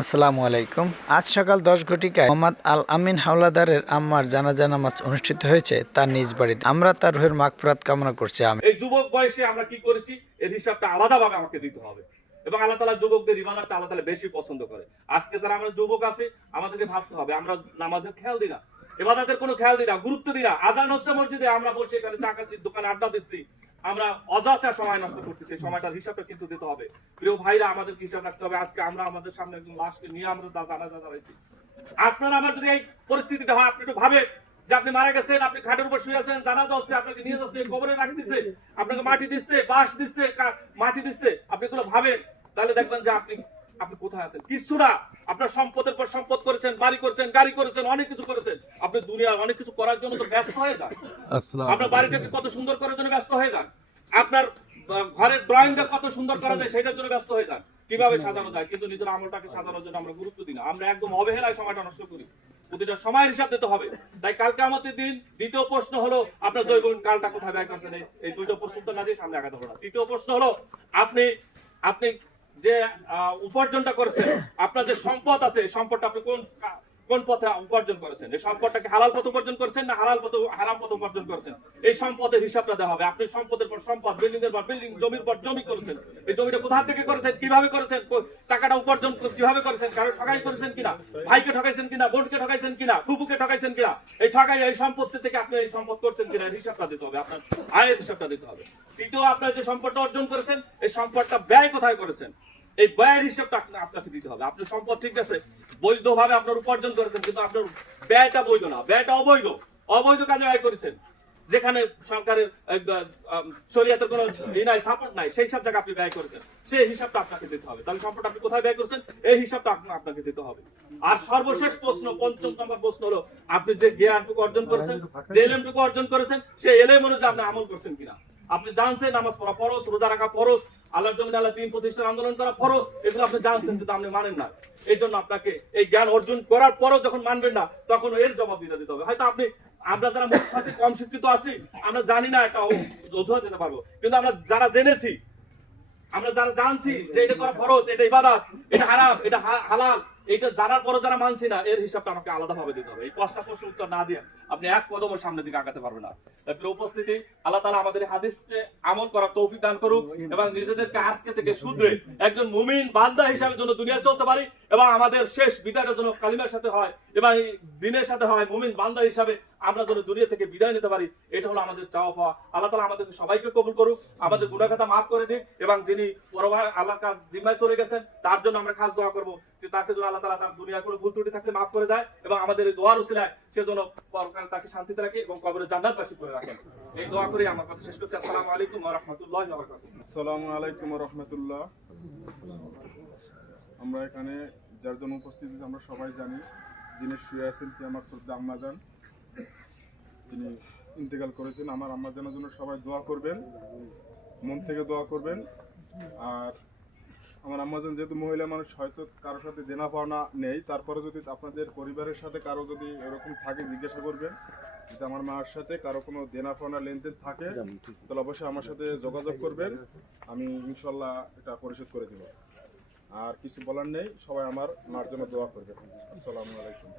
আসসালামু আলাইকুম। আজ সকাল 10 ঘটিকায় মোহাম্মদ আল আমিন হাওলাদারের আম্মার জানাজা নামাজ অনুষ্ঠিত হয়েছে তার নিজ বাড়িতে। আমরা তার রুহের মাগফিরাত কামনা করছি। আমি এই যুবক বয়সে আমরা কি করেছি এর হিসাবটা আলাদাভাবে আমাকে দিতে হবে এবং আল্লাহ তাআলা যুবকদের ইবাদতটা আল্লাহ তাআলা বেশি পছন্দ করে। আজকে যারা আমরা যুবক আছি আমাদেরকে ভাবতে হবে আমরা নামাজের খেয়াল দিই না, ইবাদতের কোনো খেয়াল দিই না, গুরুত্ব দিই না। আজান হচ্ছে মসজিদে, আমরা বসে এখানে চা খাচ্ছি, দোকানে আড্ডা দিচ্ছি, আমরা অযথা সময় নষ্ট করছি। সেই সময়টার হিসাবটা কিন্তু দিতে হবে। প্রিয় ভাইরা, আমাদের হিসাব রাখতে হবে। আজকে আমরা আমাদের সামনে একজন লাশকে নিয়ে আমরা জানাজা চালাইছি। আপনারা আমার যদি এই পরিস্থিতিটা হয়, আপনি একটু ভাবেন যে আপনি মারা গেছেন, আপনি খাটের উপর শুয়ে আছেন, জানাজা হচ্ছে, আপনাকে নিয়ে যাচ্ছে, কবরে রাখতেছে, আপনাকে মাটি দিচ্ছে, বাঁশ দিচ্ছে, মাটি দিচ্ছে, আপনি এগুলো ভাবেন, তাহলে দেখবেন যে আপনি আপনি কোথায় আছেন। কিছু না, আপনার সম্পদের পর সম্পদ করেছেন, বাড়ি করেছেন, গাড়ি করেছেন, অনেক কিছু করেছেন। আপনি দুনিয়ার অনেক কিছু করার জন্য তো ব্যস্ত হয়ে যান। আপনার বাড়িটাকে কত সুন্দর করার জন্য ব্যস্ত হয়ে যান। আপনার ঘরের ড্রয়িংটা কত সুন্দর করা যায় সেটার জন্য ব্যস্ত হয়ে যান। কিভাবে সাজানো যায়, কিন্তু নিজের আমলটাকে সাজানোর জন্য আমরা গুরুত্ব দিই না। আমরা একদম অবহেলায় সময়টা নষ্ট করি। প্রতিটা সময়ের হিসাব দিতে হবে। তাই কালকে আমাদের দিন। দ্বিতীয় প্রশ্ন হলো আপনার জৈবন কালটা কোথায় ব্যয় করছেন। এই দুটো প্রশ্ন তো না দিয়ে সামনে আগাতে হবে না। তৃতীয় প্রশ্ন হলো আপনি আপনি যে উপার্জনটা করেছেন, আপনার যে সম্পদ আছে, সম্পদটা আপনি কোন পথে উপার্জন করেছেন। এই সম্পদটাকে হালাল পথে উপার্জন করেছেন না হারাম পথে উপার্জন করেছেন। এই সম্পদের হিসাবটা দেওয়া হবে। আপনি সম্পদের পর সম্পদ, বিল্ডিং এর পর বিল্ডিং, জমির পর জমি করেছেন। এই জমিটা কোথা থেকে করেছেন, কিভাবে করেছেন, টাকাটা উপার্জন কিভাবে করেছেন, কারো ঠকাই করেছেন কিনা, ভাইকে ঠকাইছেন কিনা, বোনকে ঠকাইছেন কিনা, ফুফুকে ঠকাইছেন কিনা, এই ঠকাই এই সম্পত্তি থেকে আপনি এই সম্পদ করছেন কিনা, এর হিসাবটা দিতে হবে। আপনার আয়ের হিসাবটা দিতে হবে। তৃতীয়, আপনার যে সম্পদটা অর্জন করেছেন, এই সম্পদটা ব্যয় কোথায় করেছেন, এই ব্যয়ের হিসাবটা আপনাকে দিতে হবে। আপনার সম্পদ ঠিক আছে, বৈধভাবে আপনার উপার্জন করেছেন, কিন্তু আপনার ব্যয়টা বৈধ না, ব্যয়টা অবৈধ, অবৈধ কাজে ব্যয় করেছেন, যেখানে সরকারের শরীয়তের কোনো নাই, সাপোর্ট নাই, সেই সব জায়গায় আপনি ব্যয় করেছেন, সেই হিসাবটা আপনাকে দিতে হবে। তাহলে সম্পদ আপনি কোথায় ব্যয় করেছেন, এই হিসাবটা আপনাকে দিতে হবে। আর সর্বশেষ প্রশ্ন, ৫ম নম্বর প্রশ্ন হলো আপনি যে জ্ঞানটুকু অর্জন করেছেন, যে এলেমটুকু অর্জন করেছেন, সেই এলেম অনুযায়ী আপনি আমল করছেন কিনা। আপনি জানছেন নামাজ পড়া ফরজ, রোজা রাখা ফরজ, আল্লাহর জমিনে আল্লাহ দিন প্রতিষ্ঠার আন্দোলন করা ফরজ, এগুলো আপনি জানছেন কিন্তু আপনি মানেন না। এই জন্য আপনাকে এই জ্ঞান অর্জন করার পরও যখন মানবেন না, তখন এর জবাব দিতে হবে। হয়তো আমরা যারা মূর্খ আছি, কম শিক্ষিত আছি, আমরা জানি না, একটা অজুহাত দিতে পারবো। কিন্তু আমরা যারা জেনেছি, আমরা যারা জানছি যে এটা করা ফরজ, এটা ইবাদত, এটা হারাম, এটা হালাল, এটা জানার পরে যারা মানছি না, এর হিসাবটা আমাকে আলাদাভাবে দিতে হবে। এই ৫টা প্রশ্ন উত্তর না দিয়ে আপনি এক কদমের সামনের দিকে আগাতে পারবেন না। তারপরে উপস্থিতি, আল্লাহ তাআলা আমাদের হাদিসকে আমল করার তৌফিক দান করুক এবং নিজেদেরকে আজকে থেকে শুধরে একজন মুমিন বান্দা হিসাবে জন্য দুনিয়া চলতে পারি এবং আমাদের শেষ বিদায়টা যেন কালিমার সাথে হয় এবং দিনের সাথে হয়, মুমিন বান্দা হিসাবে আমরা যেন দুনিয়া থেকে বিদায় নিতে পারি। এটা হলো আমাদের চাওয়া পাওয়া। আল্লাহ তাআলা আমাদের সবাইকে কবুল করুক, আমাদের গুনাহ খাতা মাফ করে দিক এবং যিনি পরবায় আল্লাহর কাছে জিম্মায় চলে গেছেন তার জন্য আমরা খাস দোয়া করব যে তাকে যেন আল্লাহ তাআলা তার দুনিয়ার কোনো ভুল ত্রুটি থাকলে মাফ করে দেয় এবং আমাদের এই দোয়ার উসিলায় সে যেন পরকালে তাকে শান্তিতে রাখে এবং কবরে জান্নাতবাসী করে রাখেন। এই দোয়া করে আমার কথা শেষ করছি। আসসালামু আলাইকুম ওয়া রাহমাতুল্লাহি ওয়া বারাকাতুহু। আসসালামু আলাইকুম ওয়া রাহমাতুল্লাহ। আমরা এখানে যার জন্য উপস্থিত হয়েছি আমরা সবাই জানি, যিনি শুয়ে আছেন কি আমার শ্রদ্ধা আম্মাজান, তিনি ইন্তেকাল করেছেন। আমার আম্মাজানের জন্য সবাই দোয়া করবেন, মন থেকে দোয়া করবেন। আর আমার আম্মাজান যেহেতু মহিলা মানুষ, হয়তো কারোর সাথে দেনা পাওনা নেই, তারপরে যদি আপনাদের পরিবারের সাথে কারো যদি এরকম থাকে জিজ্ঞাসা করবেন যে আমার মার সাথে কারো কোনো দেনা পাওনা লেনদেন থাকে, তাহলে অবশ্যই আমার সাথে যোগাযোগ করবেন, আমি ইনশাল্লাহ এটা পরিশোধ করে দেব। আর কিছু বলার নেই, সবাই আমার মার জন্য দোয়া করবেন। আসসালামু আলাইকুম।